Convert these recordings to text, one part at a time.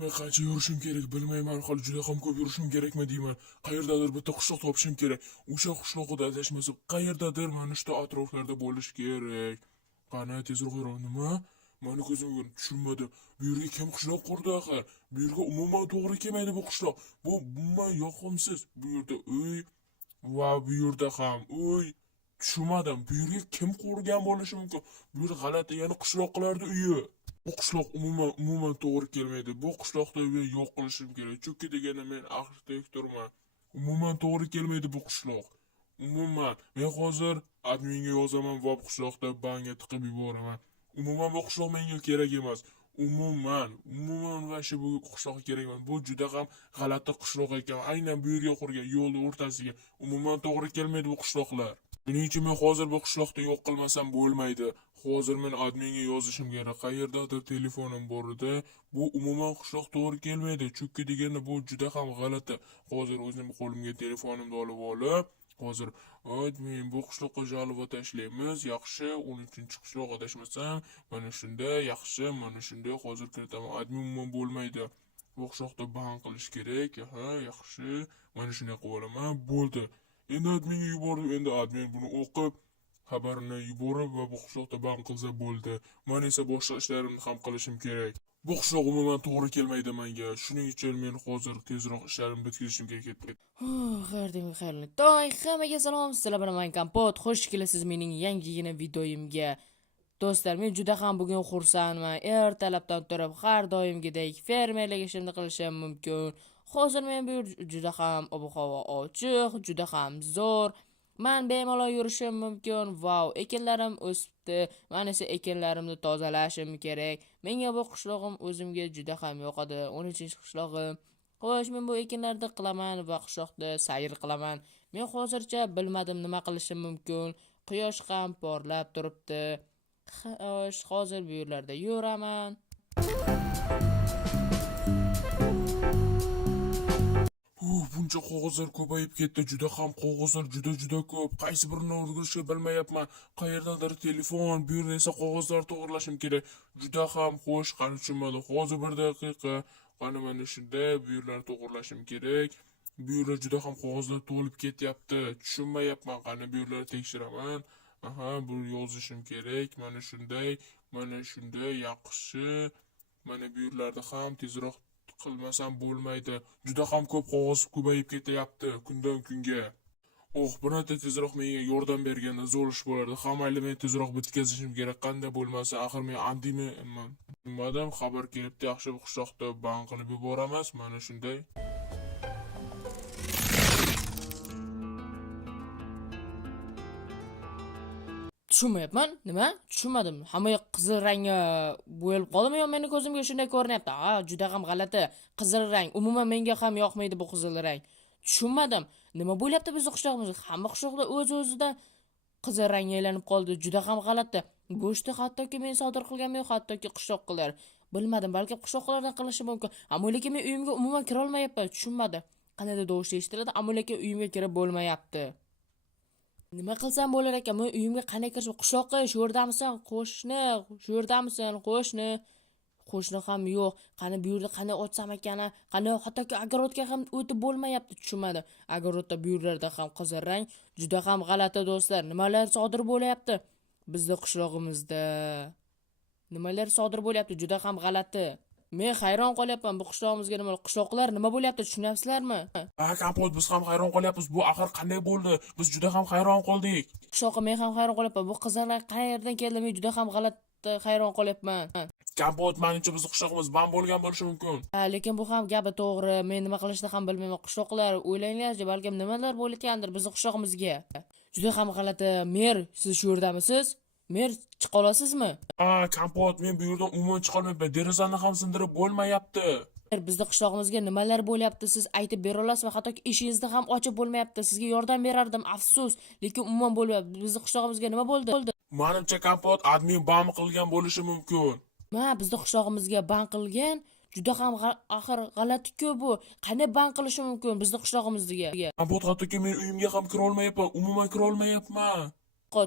Men qancha yurishim kerak bilmayman, hali juda ham ko'p yurishim kerakmi deyman. Qayerdadir bitta qishloq topishim kerak. O'sha qishloqda adashmasam, qayerdadir mana shu atroflarda bo'lish kerak. Qani tezroq yur, nima? Meni ko'zimga tushunmadim. Bu yerga kim qishloq qurdi axir? Bu yerga umuman to'g'ri kelmaydi bu qishloq. Bu umuman yoqimsiz. Bu yerda uy va bu yerda ham uy. Tushunmadim. Bu yerga kim qurgan bo'lishi mumkin? Bu yer g'alati, ya'ni qishloqlarda uyi. Bu qishloq umuman to'g'ri kelmaydi. Bu qishloqda men yo'q qilishim kerak. Chunki degani men arxitektorman. Umuman to'g'ri kelmaydi bu qishloq. Umuman men hozir adminga yozaman va bu qishloqda banga tiqib yuboraman. Umuman bu qishloq menga kerak emas. Umuman va shu bu qishloq kerak emas. Bu juda ham g'alati qishloq ekan. Aynan bu yerga qurgan yo'lning o'rtasiga. Umuman to'g'ri kelmaydi bu qishloqlar. Shuning uchun men hozir bu qishloqda yo'q qilmasam bo'lmaydi. Hozir men adminga yozishim kerak. Qayerdadir telefonim bor edi. Bu umuman qishloq to'g'ri kelmaydi. Chunki degani bu juda ham g'alati. Hozir o'zim qo'limga telefonimni olib, hozir admin bu qishloqqa jalva tashlaymiz. Yaxshi, 13-qishloq adashmasam, mana shunda yaxshi, mana shunda hozir kiritaman. Admin umuman bo'lmaydi. Bu qishloqda ban qilish kerak. Ha, yaxshi. Mana shunday qilib olaman. Bo'ldi. Endi adminga yubordim. Endi admin buni o'qib xabarini yuborib va bu qishloqda ban qilsa bo'ldi. Men esa boshqa ishlarimni ham qilishim kerak. Bu qishloq umuman to'g'ri kelmaydi menga. Shuning uchun men hozir tezroq ishlarimni bitkazishim kerak. Xayrli to'y, hammaga salom. Sizlar bilan men Kompot. Xush kelibsiz mening yangigina videoyimga. Do'stlar, men juda ham bugun xursandman. Ertalabdan turib har doimgidek fermerlik ishimni qilishim mumkin. Hozir men bu juda ham ob-havo ochiq, juda ham zo'r. Men bemalol yurishim mumkin. Vau, ekinlarim o'sibdi. Men esa ekinlarimni tozalashim kerak. Menga bu qishlog'im o'zimga juda ham yoqadi. 13-qishlog'im. Xo'sh, men bu ekinlarni qilaman va qishloqda sayr qilaman. Men hozircha bilmadim nima qilishim mumkin. Quyosh ham porlab turibdi. Xo'sh, hozir bu yerlarda yuraman. Buncha qog'ozlar ko'payib ketdi. Juda ham qog'ozlar juda ko'p. Qaysi birini o'rganishni bilmayapman. Qayerdadir telefon, bu yerda esa qog'ozlar to'g'rilashim kerak. Juda ham xo'sh, qani tushunmadim. Hozir 1 daqiqa. Qani mana shunda bu yerlarni to'g'rilashim kerak. Bu yerlar juda ham qog'ozlar to'lib ketyapti. Tushunmayapman. Qani bu yerlarni tekshiraman. Aha, bu yozishim kerak. Mana shunday, yaxshi. Mana bu yerlarda ham tezroq qilmasam bo'lmaydi. Juda ham ko'p qog'oz ko'payib ketyapti kundan kunga. Birorta tezroq menga yordam berganda zo'r ish bo'lardi. Hammayni men tezroq bitkazishim kerak. Qanday bo'lmasa, axir men andiyman. Nimadan xabar kelibdi, yaxshi bir qishloqda ban qilib yuboramiz. Mana shunday. Tushunmayapman. Nima? Tushunmadim. Hamma qizil rangga bo'yalib qoldimi yo meni ko'zimga shunday ko'rinyapti? Ha, juda ham g'alati. Qizil rang. Umuman menga ham yoqmaydi bu qizil rang. Tushunmadim. Nima bo'lyapti bizning qishlog'imizda? Hamma qishloqda o'z-o'zidan qizil rangga aylanib qoldi. Juda ham g'alati. Bu ishni hattoki men sodir qilganman yo'q, hattoki qishloqlar. Bilmadim, balki qishloqlardan qilishi mumkin. Ammo lekin men uyimga umuman kira olmayapman. Tushunmadim. Qanday tovush eshitiladi, ammo lekin uyimga kirib bo'lmayapti. Nima qilsam bo'lar ekan? Men uyimga qanday kirish? Qishloqqa shu yerdamisan? Qo'shni, shu yerdamisan? Qo'shni. Qo'shni ham yo'q. Qani bu yerda qanday ochsam ekan? Qani hattoki agorodga ham o'tib bo'lmayapti, tushunmadim. Agorodda bu yerlarda ham qizil rang, juda ham g'alati do'stlar. Nimalar sodir bo'lyapti bizning qishlog'imizda? Nimalar sodir bo'lyapti? Juda ham g'alati. Men hayron qolyapman bu qishlog'imizga nima? Qishloqlar nima bo'lyapti, tushunyapsizlarmi? Kompot, biz ham hayron qolyapmiz. Bu axir qanday bo'ldi? Biz juda ham hayron qoldik. Qishloqqa men ham hayron qolyapman. Bu qizlar qayerdan keldi? Men juda ham g'alati hayron qolyapman. Kompot, menimcha bizning qishlog'imiz ban bo'lgan bo'lishi mumkin. Lekin bu ham gapi to'g'ri. Men nima qilishni ham bilmayman. Qishloqlar o'ylanglarchi, balkim nimalar bo'layotgandir bizning qishlog'imizga. Juda ham g'alati. Mer, siz shu yerdamisiz? Mer, chiqa olasizmi? Kompot, men bu yerdan umuman chiqa olmayapman. Derazani ham sindirib bo'lmayapti. Bizning qishlog'imizga nimalar bo'lyapti, siz aytib bera olasizmi? Hattoki eshingizni ham ochib bo'lmayapti. Sizga yordam berardim, afsus. Lekin umuman bo'lmayapti. Bizning qishlog'imizga nima bo'ldi? Menimcha Kompot admin ban qilgan bo'lishi mumkin. Bizning qishlog'imizga ban qilgan. Juda ham axir g'alati-ku bu. Qanday ban qilishi mumkin bizning qishlog'imizga? Kompot, hattoki men uyimga ham kira olmayapman. Umuman kira olmayapman.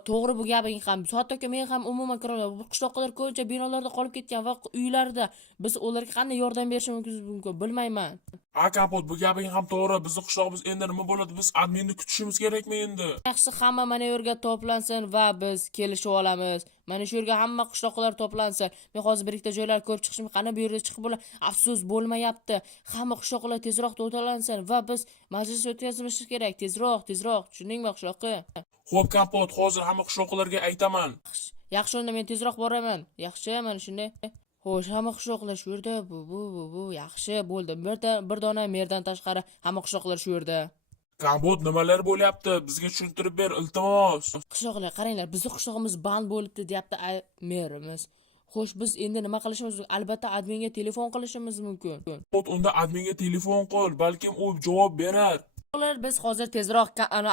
to'g'ri bu gaping ham. Hattoki men ham umuman kira olmadim. Bu qishloqlar ko'ncha binolarda qolib ketgan va uylarda biz ularga qanday yordam berishimiz mumkin bilmayman. Ha Kompot, bu gaping ham to'g'ri. Bizni qishlog'imiz endi nima bo'ladi? Biz adminni kutishimiz kerakmi endi? Yaxshi hamma mana bu yerga to'plansin va biz kelishib olamiz. Mana shu yerga hamma qishloqlar to'plansin. Men hozir bir ikkita joylar ko'rib chiqishim, qani bu yerga chiqib bo'lar. Afsus bo'lmayapti. Hamma qishloqlar tezroq to'plansin va biz majlis o'tkazishimiz kerak. Tezroq. Tushundingmi qishloqqa? Xo'p Kompot, hozir hamma qishloqlarga aytaman. Yaxshi unda men tezroq boraman. Yaxshi, mana shunday. Xo'sh, hamma qishloqlar shu yerda. Bu yaxshi bo'ldi. Bir dona merdan tashqari hamma qishloqlar shu yerda. Kompot, nimalar bo'lyapti? Bizga tushuntirib ber, iltimos. Qishloqlar qaranglar, bizning qishlog'imiz band bo'libdi, deyapti merimiz. Xo'sh, biz endi nima qilishimiz mumkin? Albatta adminga telefon qilishimiz mumkin. Kompot, unda adminga telefon qil, balkim u javob berar. Biz hozir tezroq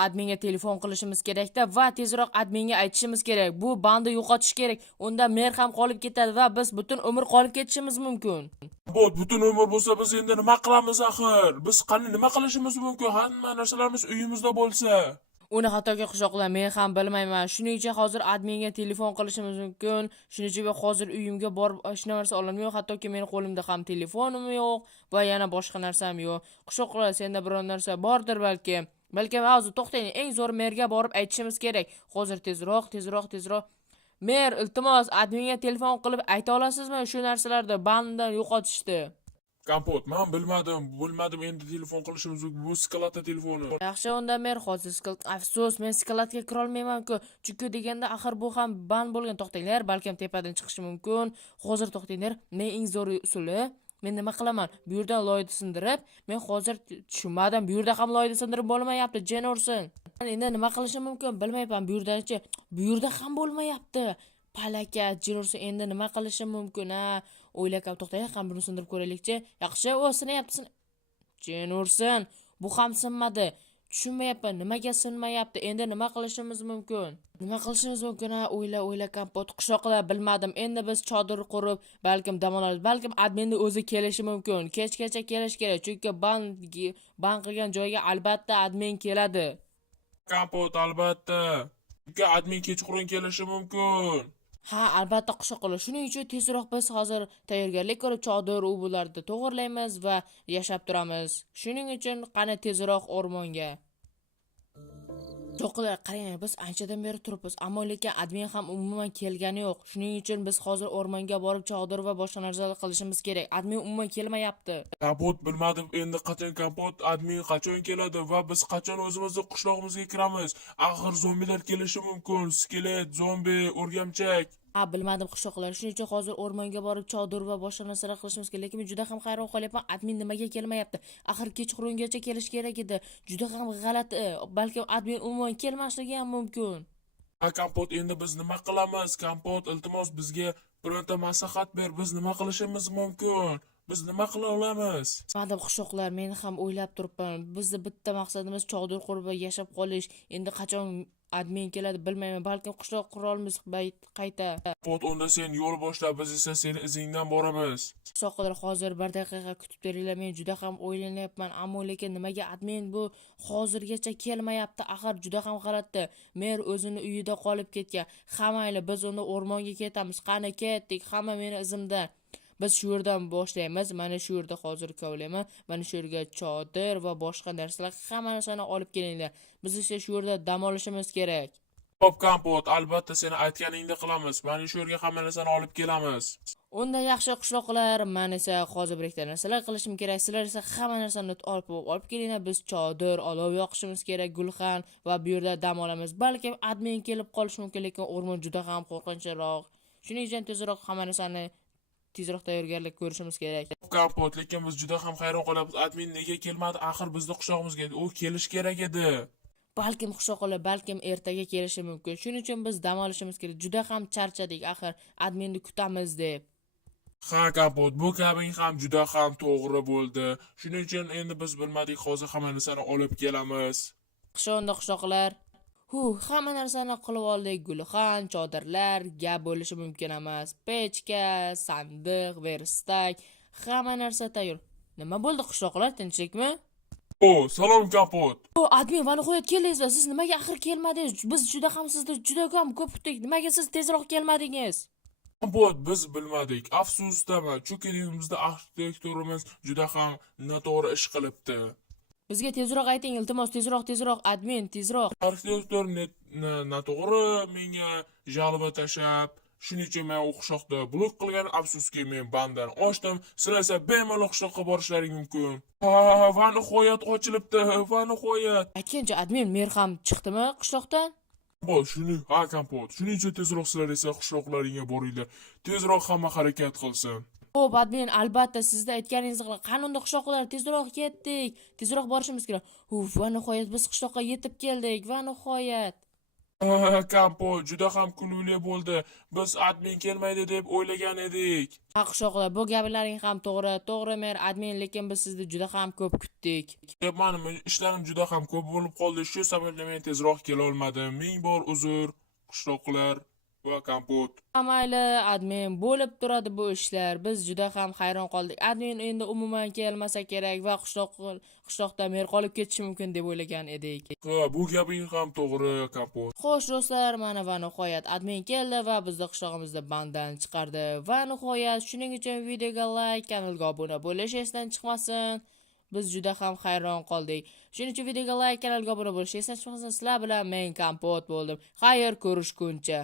adminga telefon qilishimiz kerakda va tezroq adminga aytishimiz kerak. Bu bandni yo'qotish kerak. Unda mer ham qolib ketadi va biz butun umr qolib ketishimiz mumkin. Kompot, butun umr bo'lsa biz endi nima qilamiz axir? Biz qani nima qilishimiz mumkin? Hamma narsalarimiz uyimizda bo'lsa. Uni hattoki qishloqlar men ham bilmayman. Shuning uchun hozir adminga telefon qilishimiz mumkin. Shuning uchun hozir uyimga borib hech narsa ololmayman. Hattoki mening qo'limda ham telefonim yo'q va yana boshqa narsam yo'q. Qishloqlar senda biror narsa bordir balki. Balki hozir to'xtang, eng zo'r merga borib aytishimiz kerak. Hozir tezroq. Mer, iltimos, adminga telefon qilib ayta olasizmi shu narsalarni banddan yo'qotishdi? Kompot, men bilmadim endi telefon qilishimiz mumkin. Bu skalata telefoni. Yaxshi, unda men hozir afsus, men skalatga kira olmayman-ku. Chunki deganda axir bu ham band bo'lgan. To'xtanglar, balkim tepadan chiqishi mumkin. Hozir to'xtanglar. Men eng zo'r usuli men nima qilaman? Bu yerdan loyni sindirib, men hozir tushunmadim. Bu yerda ham loyni sindirib bo'lmayapti, jin ursin. Endi nima qilishim mumkin bilmayman. Bu yerdachi, bu yerda ham bo'lmayapti. Palaka, jin ursin. Endi nima qilishim mumkin? O'ylab to'xtang, ham buni sindirib ko'raylikchi. Yaxshi, o sinayapti. Jin ursin. Bu ham sinmadi. Tushunmayapman, nimaga sinmayapti? Endi nima qilishimiz mumkin? O'yla Kompot. Qishloqlar bilmadim. Endi biz chodir qurib, balkim dam olamiz. Balkim adminni o'zi kelishi mumkin. Kechgacha kelish kerak, chunki ban qilgan joyga albatta admin keladi. Kompot, albatta. Chunki admin kechqurun kelishi mumkin. Ha, albatta qishloqlar. Shuning uchun tezroq biz hozir tayyorgarlik ko'rib chodir u bularni to'g'irlaymiz va yashab turamiz. Shuning uchun qani tezroq o'rmonga. Qishloqlar qaranglar, biz anchadan beri turibmiz, ammo lekin admin ham umuman kelgani yo'q. Shuning uchun biz hozir o'rmonga borib chodir va boshqa narsalar qilishimiz kerak. Admin umuman kelmayapti. Kompot, bilmadim endi qachon Kompot admin qachon keladi va biz qachon o'zimizni qishlog'imizga kiramiz? Axir zombilar kelishi mumkin. Skelet, zombi, o'rgamchak. Bilmadim qishloqlar. Shuning uchun hozir o'rmonga borib chodir va boshqa narsalar qilishimiz kerak. Lekin men juda ham hayron qolyapman. Admin nimaga kelmayapti? Axir kechqurungacha kelish kerak edi. Juda ham g'alati. Balki admin umuman kelmasligi ham mumkin. Kompot, endi biz nima qilamiz? Kompot, iltimos bizga bironta maslahat ber. Biz nima qilishimiz mumkin? Biz nima qila olamiz? Madam qishloqlar, men ham o'ylab turibman. Bizni bitta maqsadimiz chodir qurib va yashab qolish. Endi qachon admin keladi bilmayman. Balki qishloq qura olamiz qayta. Kompot, unda sen yo'l boshla, biz esa seni izingdan boramiz. Qishloqlar, hozir bir daqiqa kutib turinglar. Men juda ham o'ylanyapman, ammo lekin nimaga admin bu hozirgacha kelmayapti? Axir juda ham g'alati. Mer o'zini uyida qolib ketgan. Hammaylar biz unda o'rmonga ketamiz. Qani ketdik, hamma meni izimdan. Biz shu yerdan boshlaymiz. Mana shu yerda hozir kovlayman. Mana shu yerga chodir va boshqa narsalar hamma narsani olib kelinglar. Biz esa shu yerda dam olishimiz kerak. Xo'p Kompot, albatta seni aytganingda qilamiz. Mana shu yerga hamma narsani olib kelamiz. Unda yaxshi qishloqlar, men esa hozir bir ikkita narsalar qilishim kerak. Sizlar esa hamma narsani olib kelinglar. Biz chodir, olov yoqishimiz kerak, gulxan va bu yerda dam olamiz. Balki admin kelib qolishi mumkin, lekin o'rmon juda ham qo'rqinchroq. Shuning uchun tezroq hamma narsani tezroq tayyorgarlik ko'rishimiz kerak. Kompot, lekin biz juda ham hayron qolyapmiz. Admin nega kelmadi? Axir bizni qishlog'imizga u kelish kerak edi. Balkim qishloqlar, balkim ertaga kelishi mumkin. Shuning uchun biz dam olishimiz kerak. Juda ham charchadik, axir adminni kutamiz deb. Ha Kompot, bu gaping ham juda ham to'g'ri bo'ldi. Shuning uchun endi biz bilmadik, hozir hamma narsani olib kelamiz. Unda qishloqlar, hamma narsani qilib oldik. Gulxan, chodirlar, gap bo'lishi mumkin emas. Pechka, sandiq, verstak, hamma narsa tayyor. Nima bo'ldi qishloqlar, tinchlikmi? O, salom Kompot. O, admin, va nihoyat keldingiz va siz nimaga axir kelmadingiz? Biz juda ham sizni juda ham ko'p kutdik. Nimaga siz tezroq kelmadingiz? Kompot, biz bilmadik. Afsusdaman, chunki bizda arxitektorimiz juda ham noto'g'ri ish qilibdi. Bizga tezroq ayting, iltimos, tezroq, admin, tezroq. Arxitektor noto'g'ri menga jalba tashlab, shuning uchun men u qishloqda blok qilgan. Afsuski men bandan ochdim. Sizlar esa bemalol qishloqqa borishlaring mumkin. Va nihoyat ochilibdi, va nihoyat. Aytgancha admin, mer ham chiqdimi qishloqdan? Shuni, ha Kompot, shuning uchun tezroq sizlar esa qishloqlaringga boringlar. Tezroq hamma harakat qilsin. Xo'p, admin, albatta sizda aytganingizni qilaman. Qanunda qishloqlar tezroq ketdik. Tezroq borishimiz kerak. Va nihoyat biz qishloqqa yetib keldik. Va nihoyat. Kompot, juda ham kulgili bo'ldi. Biz admin kelmaydi deb o'ylagan edik. Ha, qishloqlar, bu gaplaring ham to'g'ri. To'g'ri, mer admin, lekin biz sizni juda ham ko'p kutdik. Mening ishlarim juda ham ko'p bo'lib qoldi. Shu sababli men tezroq kela olmadim. Ming bor uzr, qishloqlar va Kompot. Mayli, admin, bo'lib turadi bu ishlar. Biz juda ham hayron qoldik. Admin endi umuman kelmasa kerak va qishloqda mer qolib ketishi mumkin deb o'ylagan edik. Ha, bu gaping ham to'g'ri, Kompot. Xo'sh, do'stlar, mana va nihoyat admin keldi va bizni qishlog'imizda bandan chiqardi. Va nihoyat shuning uchun videoga like, kanalga obuna bo'lish esdan chiqmasin. Biz juda ham hayron qoldik. Shuning uchun videoga like, kanalga obuna bo'lish esdan chiqmasin. Sizlar bilan men Kompot bo'ldim. Xayr, ko'rishguncha.